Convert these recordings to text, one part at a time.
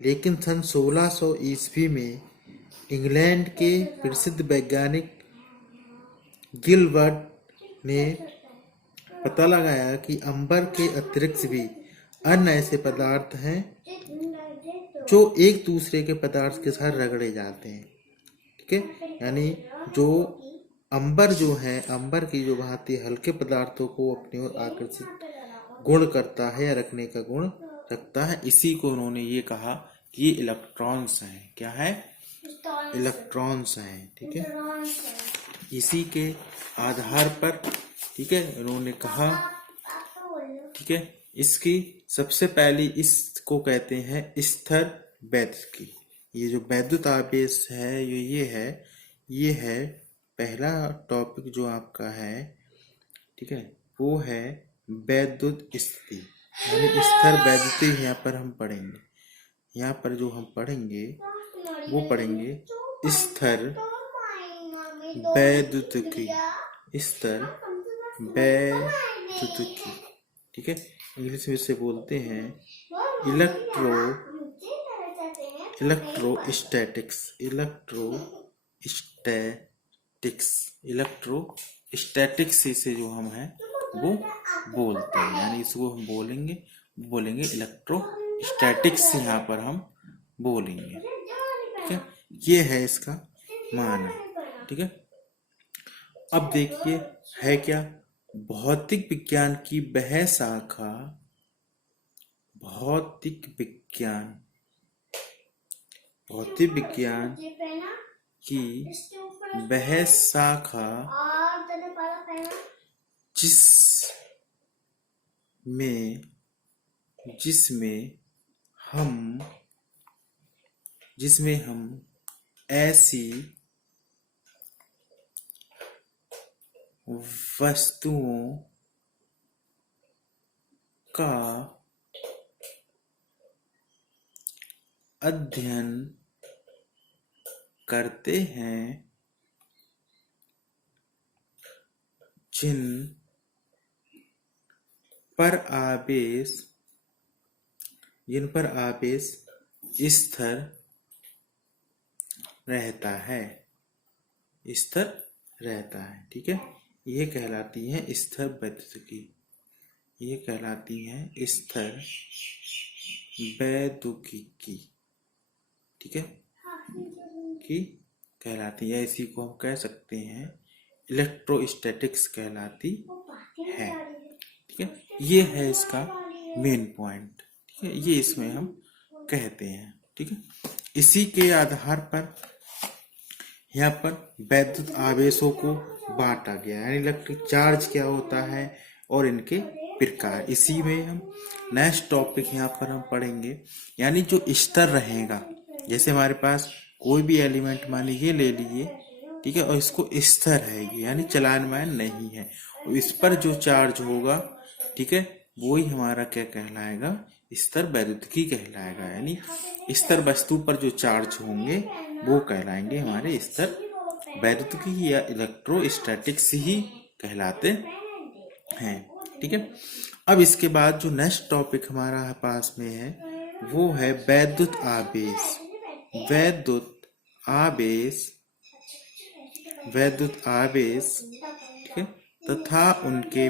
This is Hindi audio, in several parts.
लेकिन सन 1600 ईस्वी में इंग्लैंड के प्रसिद्ध वैज्ञानिक गिलबर्ट ने पता लगाया कि अंबर के अतिरिक्त भी अन्य ऐसे पदार्थ हैं जो एक दूसरे के पदार्थ के साथ रगड़े जाते हैं। ठीक है, यानी जो अंबर जो है, अंबर की जो भांति हल्के पदार्थों को अपनी ओर आकर्षित गुण करता है या रखने का गुण रखता है, इसी को उन्होंने ये कहा कि ये इलेक्ट्रॉन्स हैं। क्या है? इलेक्ट्रॉन्स हैं। ठीक है, इसी के आधार पर, ठीक है, उन्होंने कहा, ठीक है, इसकी सबसे पहली इसको कहते हैं स्थिर वैद्युतिकी। ये जो वैद्युत आवेश है ये है पहला टॉपिक जो आपका है, ठीक है, वो है वैद्युत स्थिति, यानी स्थिर वैद्युतिकी। यहाँ पर हम पढ़ेंगे, यहाँ पर जो हम पढ़ेंगे वो पढ़ेंगे स्थिर वैद्युतिकी, स्थिर वैद्युतिकी। ठीक है, इंग्लिश में इसे बोलते हैं इलेक्ट्रोस्टैटिक्स इसे जो हम हैं वो बोलते हैं, यानी इसको हम बोलेंगे इलेक्ट्रोस्टैटिक्स, यहाँ पर हम बोलेंगे। ठीक है, ये है इसका माना। ठीक है, अब देखिए है क्या, भौतिक विज्ञान की वह शाखा, भौतिक विज्ञान की वह शाखा जिसमें हम ऐसी वस्तुओं का अध्ययन करते हैं जिन पर आवेश स्थिर रहता है, ठीक है, ये कहलाती है स्थिर वैद्युतिकी, ये कहलाती है स्थिर वैद्युतिकी। ठीक है, की कहलाती है, इसी को हम कह सकते हैं इलेक्ट्रोस्टैटिक्स कहलाती है। ठीक है, ये है इसका मेन पॉइंट। ठीक है, ये इसमें हम कहते हैं। ठीक है, इसी के आधार पर यहाँ पर वैद्युत आवेशों को बांटा गया, यानी इलेक्ट्रिक चार्ज क्या होता है और इनके प्रकार। इसी में हम नेक्स्ट टॉपिक यहाँ पर हम पढ़ेंगे, यानी जो स्तर रहेगा, जैसे हमारे पास कोई भी एलिमेंट मान लीजिए ले लीजिए, ठीक है, और इसको स्तर है यानी चलायमान नहीं है, और इस पर जो चार्ज होगा, ठीक है, वो ही हमारा क्या कहलाएगा, स्तर वैद्युतिकी कहलाएगा। यानी स्तर वस्तु पर जो चार्ज होंगे वो कहलाएंगे हमारे स्तर वैद्युतिकी या इलेक्ट्रोस्टैटिक्स ही कहलाते हैं। ठीक है, अब इसके बाद जो नेक्स्ट टॉपिक हमारा पास में है वो है वैद्युत आवेश। वैद्युत आवेश, ठीक है, तथा उनके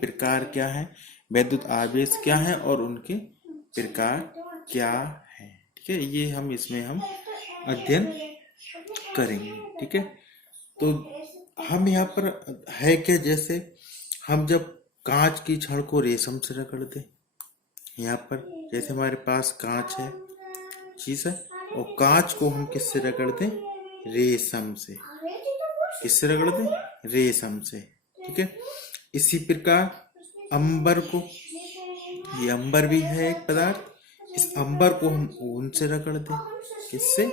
प्रकार क्या है, वैद्युत आवेश क्या है और उनके प्रकार क्या है। ठीक है, ये हम इसमें हम अध्ययन करेंगे। ठीक है, तो हम यहाँ पर है क्या, जैसे हम जब कांच की छड़ को रेशम से रगड़ दें, यहाँ पर जैसे हमारे पास कांच है, चीज है, और कांच को हम किससे रगड़ दें, रेशम से। किससे रगड़ दें, रेशम से। ठीक है, इसी प्रकार अंबर को, ये अंबर भी है एक पदार्थ, इस अंबर को हम ऊन से रगड़ दें, किससे,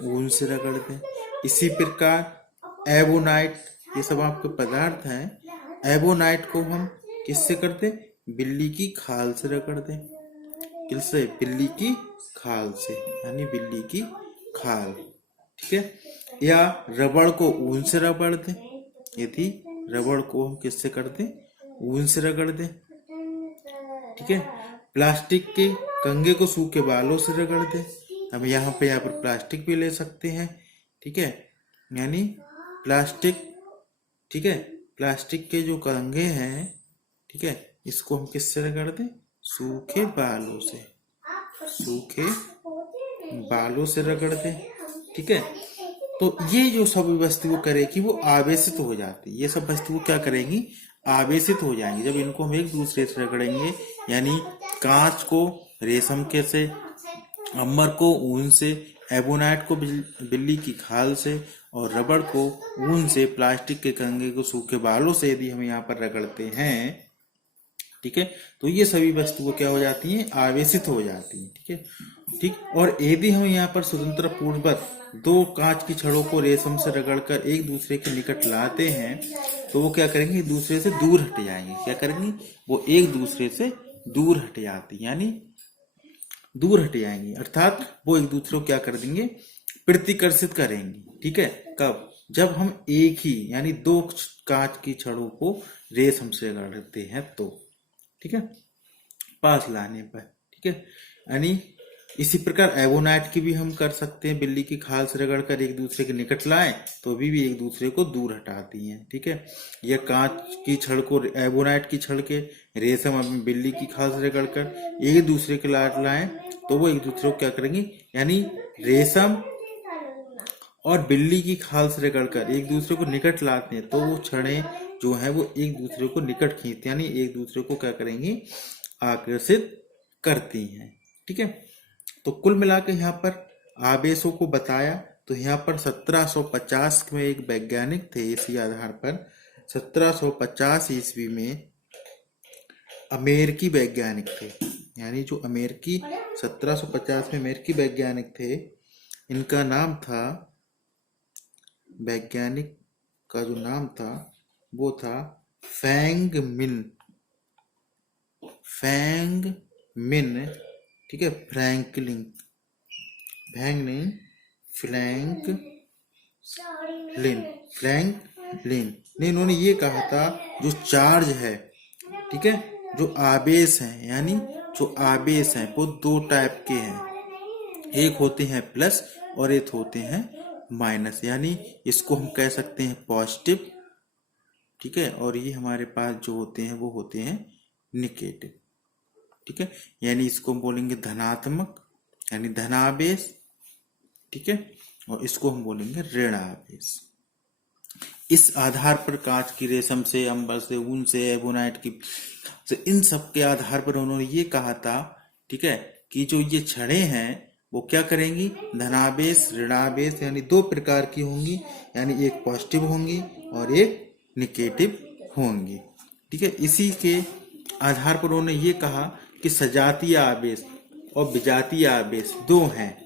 ऊन से रगड़ दें। इसी प्रकार एबोनाइट, ये सब आपके पदार्थ हैं, एबोनाइट को हम किससे करते, बिल्ली की खाल से रगड़ दें, किससे, बिल्ली की खाल से, यानी बिल्ली की खाल। ठीक है, या रबड़ को ऊन से रगड़ दें, यदि रबड़ को हम किससे कर दें, ऊन से रगड़ दें। ठीक है। प्लास्टिक के कंघे को सूखे बालों से रगड़ दे। अब यहाँ पर प्लास्टिक भी ले सकते हैं, ठीक है, यानी प्लास्टिक, ठीक है, प्लास्टिक के जो कंघे हैं, ठीक है, इसको हम किससे रगड़ दें? सूखे बालों से, सूखे बालों से रगड़ दें, ठीक है। तो ये जो सभी वस्तुएं करेगी वो आवेशित हो जाती, ये सब वस्तुएं क्या करेंगी? आवेशित हो जाएंगी जब इनको हम एक दूसरे से रगड़ेंगे। यानी कांच को रेशम के से, अम्बर को ऊन से, एबोनाइट को बिल्ली की खाल से, और रबड़ को ऊन से, प्लास्टिक के कंघे को सूखे बालों से यदि हम यहाँ पर रगड़ते हैं, ठीक है, तो ये सभी वस्तुएं क्या हो जाती हैं? आवेशित हो जाती हैं, ठीक है, ठीक। और यदि हम यहाँ पर स्वतंत्र पूर्वक दो कांच की छड़ों को रेशम से रगड़कर एक दूसरे के निकट लाते हैं तो वो क्या करेंगे? एक दूसरे से दूर हट जाएंगे। क्या करेंगे? वो एक दूसरे से दूर हट जाती, यानी दूर हट जाएंगी, अर्थात वो एक दूसरे को क्या कर देंगे? प्रतिकर्षित करेंगी, ठीक है। कब? जब हम एक ही यानी दो कांच की छड़ों को रेशम से रगड़ते हैं तो, ठीक है, पास लाने पर, ठीक है। यानी इसी प्रकार एबोनाइट की भी हम कर सकते हैं, बिल्ली की खाल से रगड़कर एक दूसरे के निकट लाएं तो भी एक दूसरे को दूर हटाती हैं, ठीक है। यह कांच की छड़ को, एबोनाइट की छड़ के रेशम अपनी बिल्ली की खाल से रगड़कर एक दूसरे के लाट लाएं तो वो एक दूसरे को क्या करेंगी? यानी रेशम और बिल्ली की खाल से रगड़कर एक दूसरे को निकट लाते हैं तो वो छड़ें जो है वो एक दूसरे को निकट खींचती, यानी एक दूसरे को क्या करेंगी? आकर्षित करती हैं, ठीक है। तो कुल मिलाकर यहाँ पर आवेशों को बताया। तो यहाँ पर 1750 में एक वैज्ञानिक थे, इसी आधार पर 1750 ईस्वी में अमेरिकी वैज्ञानिक थे, यानी जो अमेरिकी 1750 में अमेरिकी वैज्ञानिक थे, इनका नाम था, वैज्ञानिक का जो नाम था वो था फैंगमिन, ठीक है, फ्रैंकलिन, फ्रैंकलिन ने इन्होंने ये कहा था जो चार्ज है, ठीक है, जो आवेश है, यानी जो आवेश हैं वो दो टाइप के हैं, एक होते हैं प्लस और एक होते हैं माइनस, यानी इसको हम कह सकते हैं पॉजिटिव, ठीक है, और ये हमारे पास जो होते हैं वो होते हैं निगेटिव, ठीक है। यानी इसको हम बोलेंगे धनात्मक यानी धनावेश, ठीक है, और इसको हम बोलेंगे ऋण आवेश। इस आधार पर कांच की रेशम से, अंबर से, ऊन से, एबोनाइट की से, इन सब के आधार पर उन्होंने ये कहा था, ठीक है, कि जो ये छड़ें हैं वो क्या करेंगी? धनावेश, ऋणावेश, यानी दो प्रकार की होंगी, यानी एक पॉजिटिव होंगी और एक निगेटिव होंगी, ठीक है। इसी के आधार पर उन्होंने ये कहा कि सजातीय आवेश और विजातीय आवेश दो हैं,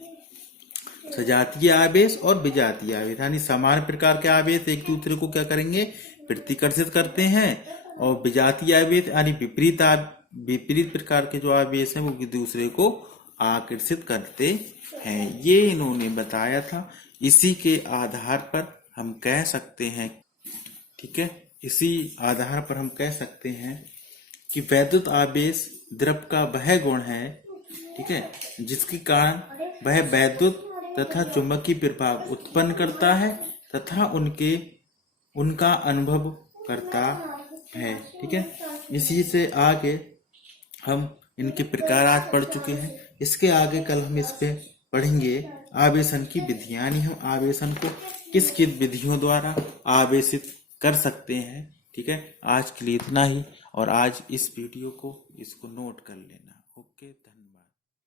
सजातीय आवेश और विजातीय आवेश, यानी समान प्रकार के आवेश एक दूसरे को क्या करेंगे? प्रतिकर्षित करते हैं, और विजातीय आवेश यानी विपरीत प्रकार के जो आवेश हैं वो एक दूसरे को आकर्षित करते हैं, ये इन्होंने बताया था। इसी के आधार पर हम कह सकते हैं, ठीक है, इसी आधार पर हम कह सकते हैं कि वैद्युत आवेश द्रव का वह गुण है, ठीक है, जिसके कारण वह वैद्युत तथा चुंबकीय प्रभाव उत्पन्न करता है तथा उनका अनुभव करता है, ठीक है। इसी से आगे हम इनके प्रकार आज पढ़ चुके हैं। इसके आगे कल हम इस पे पढ़ेंगे आवेशन की विधियां, यानी हम आवेशन को किस किस विधियों द्वारा आवेशित कर सकते हैं, ठीक है। आज के लिए इतना ही, और आज इस वीडियो को इसको नोट कर लेना। ओके।